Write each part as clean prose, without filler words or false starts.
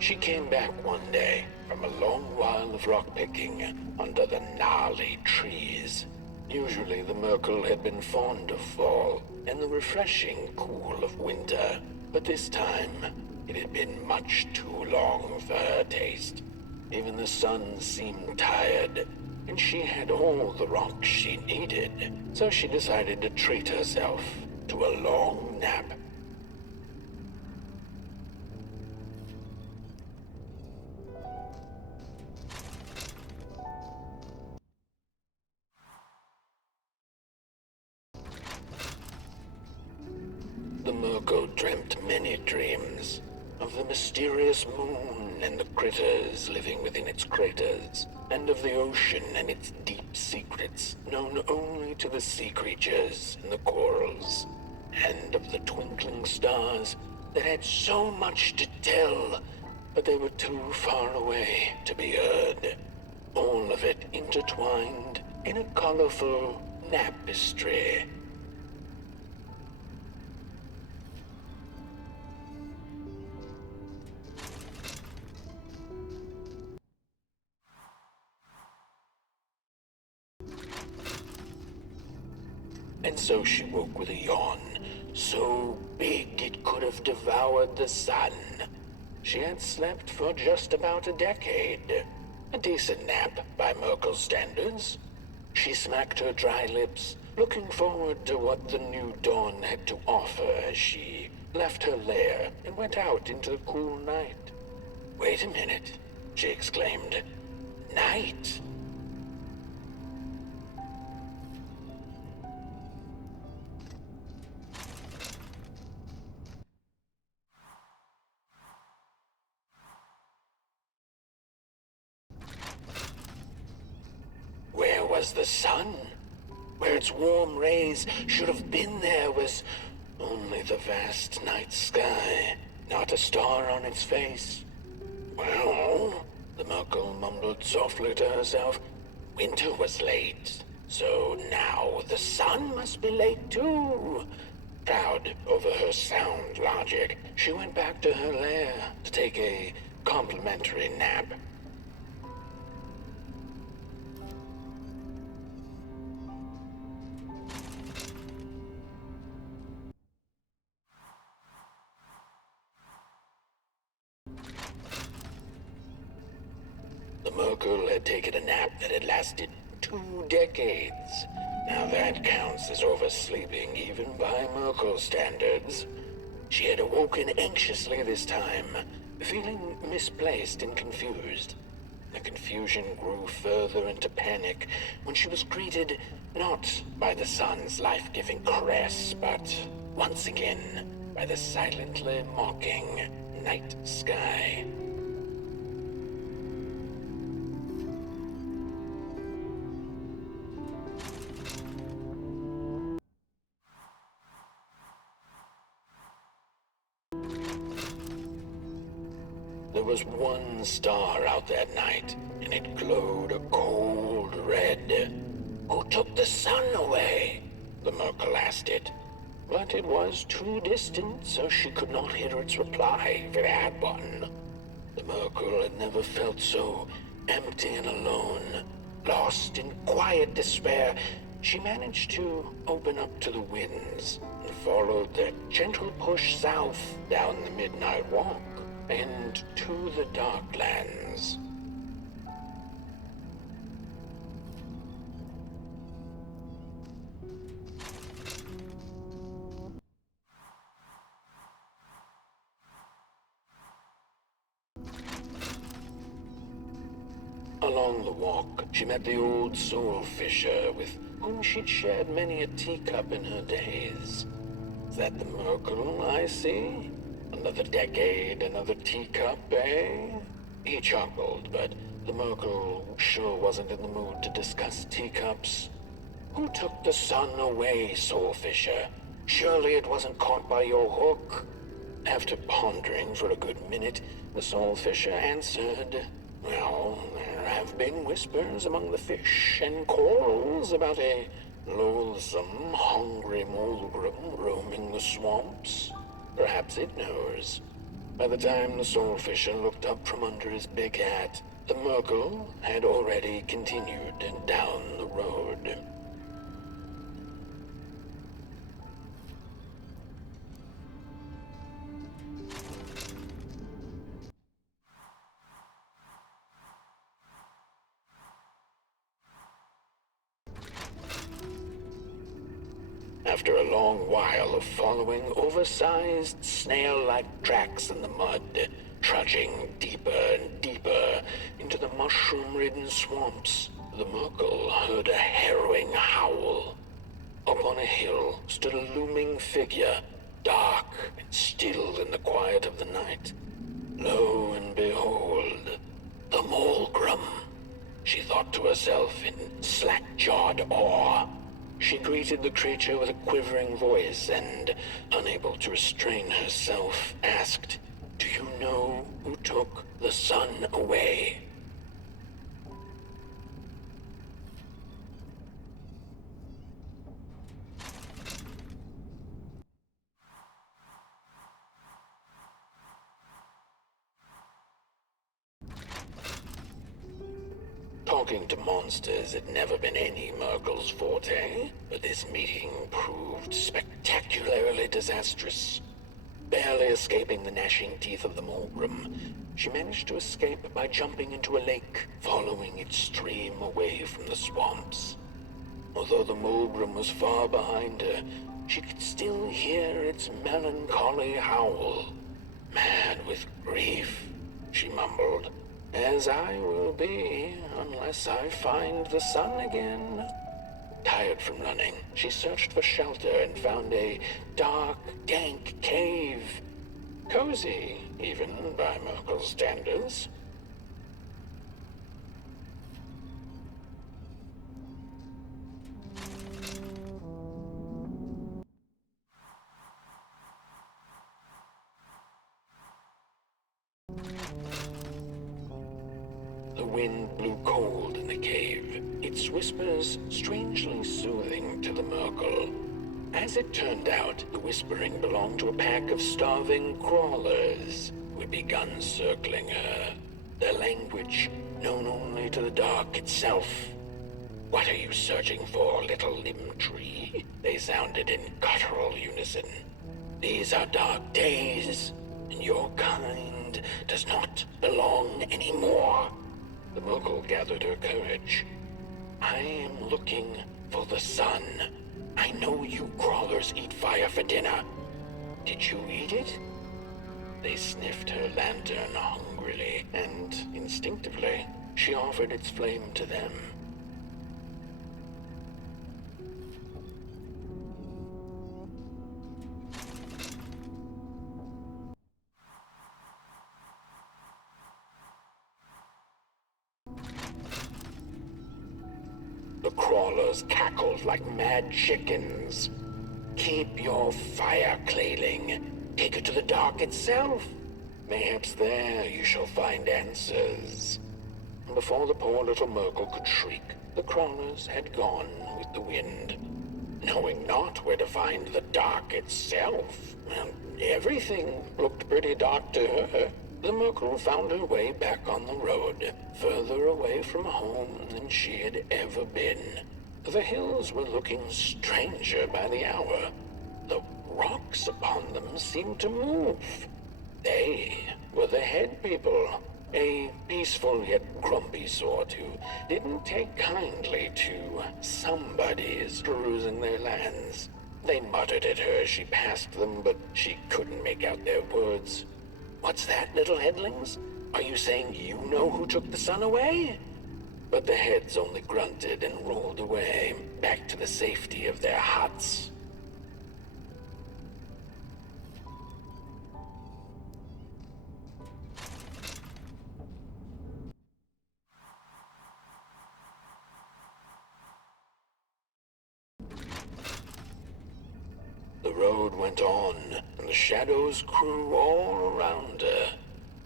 She came back one day from a long while of rock-picking under the gnarly trees. Usually the Mёrkl had been fond of fall and the refreshing cool of winter, but this time it had been much too long for her taste. Even the sun seemed tired, and she had all the rocks she needed, so she decided to treat herself to a long nap. The Mёrkl dreamt many dreams of the mysterious moon and the critters living within its craters, and of the ocean and its deep secrets known only to the sea creatures and the corals, and of the twinkling stars that had so much to tell, but they were too far away to be heard. All of it intertwined in a colorful tapestry. And so she woke with a yawn, so big it could have devoured the sun. She had slept for just about a decade. A decent nap by Mёrkl standards. She smacked her dry lips, looking forward to what the new dawn had to offer as she left her lair and went out into the cool night. "Wait a minute," she exclaimed. "Night?" Where was the sun? Where its warm rays should have been there was only the vast night sky, not a star on its face. Well, the Mёrkl mumbled softly to herself, winter was late, so now the sun must be late too. Proud over her sound logic, she went back to her lair to take a complimentary nap. The Mёrkl had taken a nap that had lasted 2 decades. Now that counts as oversleeping even by Mёrkl standards. She had awoken anxiously this time, feeling misplaced and confused. The confusion grew further into panic when she was greeted not by the sun's life-giving caress, but once again by the silently mocking night sky. There was one star out that night, and it glowed a cold red. Who took the sun away? The Mёrkl asked it. But it was too distant, so she could not hear its reply if it had one. The Mёrkl had never felt so empty and alone. Lost in quiet despair, she managed to open up to the winds and followed their gentle push south down the midnight walk and to the Darklands. Along the walk, she met the old soul fisher with whom she'd shared many a teacup in her days. Is that the Mёrkl I see? Another decade, another teacup, eh? He chuckled, but the Mёrkl sure wasn't in the mood to discuss teacups. Who took the sun away, soul fisher? Surely it wasn't caught by your hook. After pondering for a good minute, the soul fisher answered, well, there have been whispers among the fish and corals about a loathsome, hungry Mölgrim roaming the swamps. Perhaps it knows. By the time the soulfisher looked up from under his big hat, the Mёrkl had already continued down the road. After a long while of following oversized snail-like tracks in the mud, trudging deeper and deeper into the mushroom-ridden swamps, the Mёrkl heard a harrowing howl. Up on a hill stood a looming figure, dark and still in the quiet of the night. Lo and behold, the Mölgrim, she thought to herself in slack-jawed awe. She greeted the creature with a quivering voice and, unable to restrain herself, asked, "Do you know who took the sun away?" Talking to monsters had never been any Mörkl's forte, but this meeting proved spectacularly disastrous. Barely escaping the gnashing teeth of the Mölgrim, she managed to escape by jumping into a lake, following its stream away from the swamps. Although the Mölgrim was far behind her, she could still hear its melancholy howl. "Mad with grief," she mumbled, "as I will be unless I find the sun again." Tired from running, she searched for shelter and found a dark, dank cave. Cozy, even by Mörkl's standards. The wind blew cold in the cave, its whispers strangely soothing to the Mörkl. As it turned out, the whispering belonged to a pack of starving crawlers who had begun circling her, their language known only to the dark itself. "What are you searching for, little limb tree?" they sounded in guttural unison. "These are dark days, and your kind does not belong anymore." The Mörkl gathered her courage. "I am looking for the sun. I know you crawlers eat fire for dinner. Did you eat it?" They sniffed her lantern hungrily, and instinctively, she offered its flame to them. The crawlers cackled like mad chickens. "Keep your fire, Clayling. Take it to the dark itself. Mayhaps there you shall find answers." And before the poor little Mörkl could shriek, the crawlers had gone with the wind. Knowing not where to find the dark itself, everything looked pretty dark to her. The Mörkl found her way back on the road, further away from home than she had ever been. The hills were looking stranger by the hour. The rocks upon them seemed to move. They were the head people, a peaceful yet grumpy sort who didn't take kindly to somebody's perusing their lands. They muttered at her as she passed them, but she couldn't make out their words. "What's that, little headlings? Are you saying you know who took the sun away?" But the heads only grunted and rolled away, back to the safety of their huts. The road went on, and the shadows grew all around her.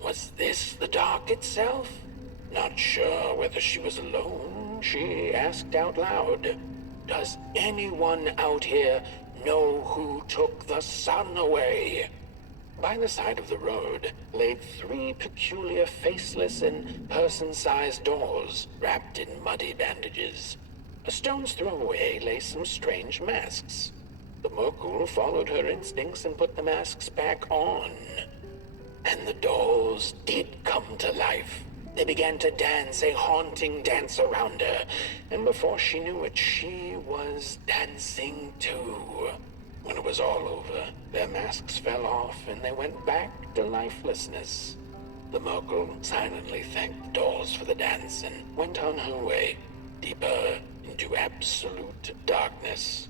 Was this the dark itself? Not sure whether she was alone, she asked out loud, "Does anyone out here know who took the sun away?" By the side of the road lay 3 peculiar faceless and person-sized doors wrapped in muddy bandages. A stone's throw away lay some strange masks. The Mёrkl followed her instincts and put the masks back on. And the dolls did come to life. They began to dance a haunting dance around her, and before she knew it, she was dancing too. When it was all over, their masks fell off and they went back to lifelessness. The Mёrkl silently thanked the dolls for the dance and went on her way, deeper into absolute darkness.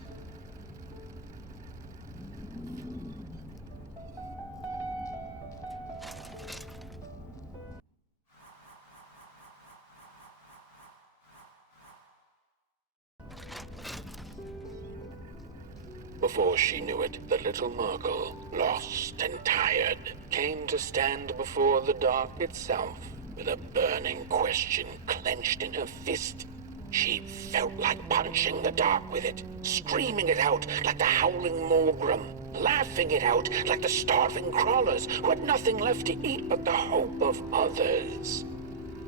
Before she knew it, the little Mёrkl, lost and tired, came to stand before the dark itself with a burning question clenched in her fist. She felt like punching the dark with it, screaming it out like the howling Morgrim, laughing it out like the starving crawlers who had nothing left to eat but the hope of others.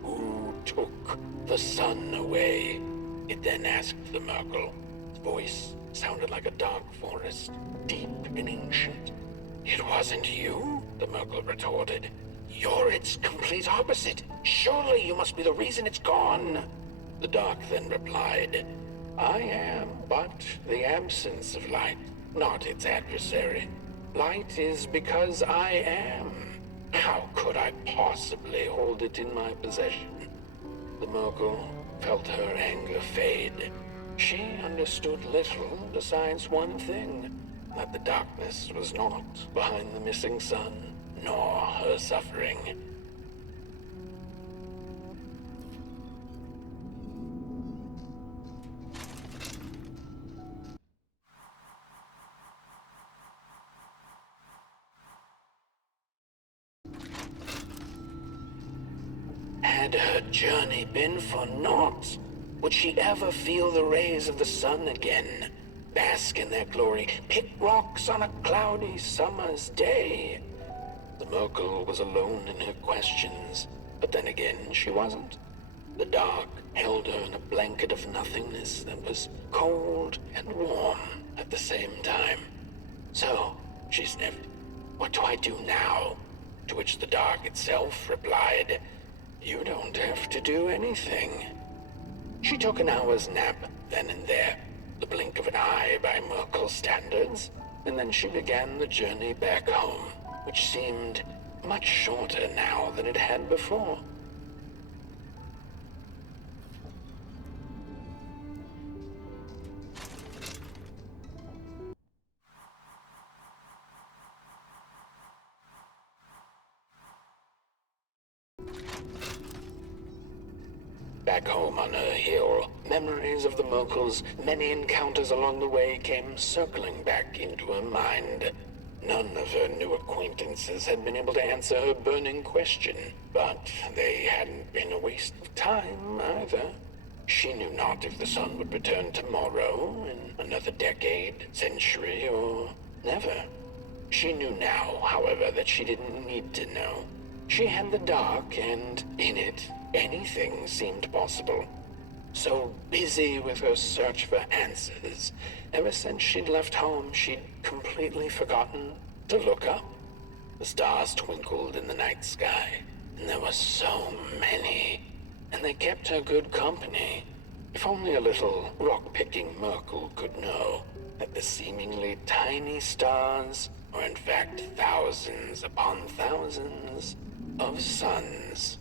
Who took the sun away? It then asked the Mёrkl. Its voice sounded like a dark forest, deep and ancient. It wasn't you, the Mёrkl retorted. You're its complete opposite. Surely you must be the reason it's gone. The dark then replied, I am but the absence of light, not its adversary. Light is because I am. How could I possibly hold it in my possession? The Mёrkl felt her anger fade. She understood little besides one thing, that the darkness was not behind the missing sun, nor her suffering. Had her journey been for naught? Would she ever feel the rays of the sun again? Bask in their glory, pick rocks on a cloudy summer's day? The Mёrkl was alone in her questions, but then again she wasn't. The dark held her in a blanket of nothingness that was cold and warm at the same time. So, she sniffed, what do I do now? To which the dark itself replied, you don't have to do anything. She took an hour's nap then and there, the blink of an eye by Mёrkl standards, and then she began the journey back home, which seemed much shorter now than it had before. Back home on her hill, memories of the Mёrkl's many encounters along the way came circling back into her mind. None of her new acquaintances had been able to answer her burning question, but they hadn't been a waste of time either. She knew not if the sun would return tomorrow, in another decade, century, or never. She knew now, however, that she didn't need to know. She had the dark, and in it, anything seemed possible. So busy with her search for answers, ever since she'd left home, she'd completely forgotten to look up. The stars twinkled in the night sky, and there were so many, and they kept her good company. If only a little rock-picking Mёrkl could know that the seemingly tiny stars were in fact thousands upon thousands of suns.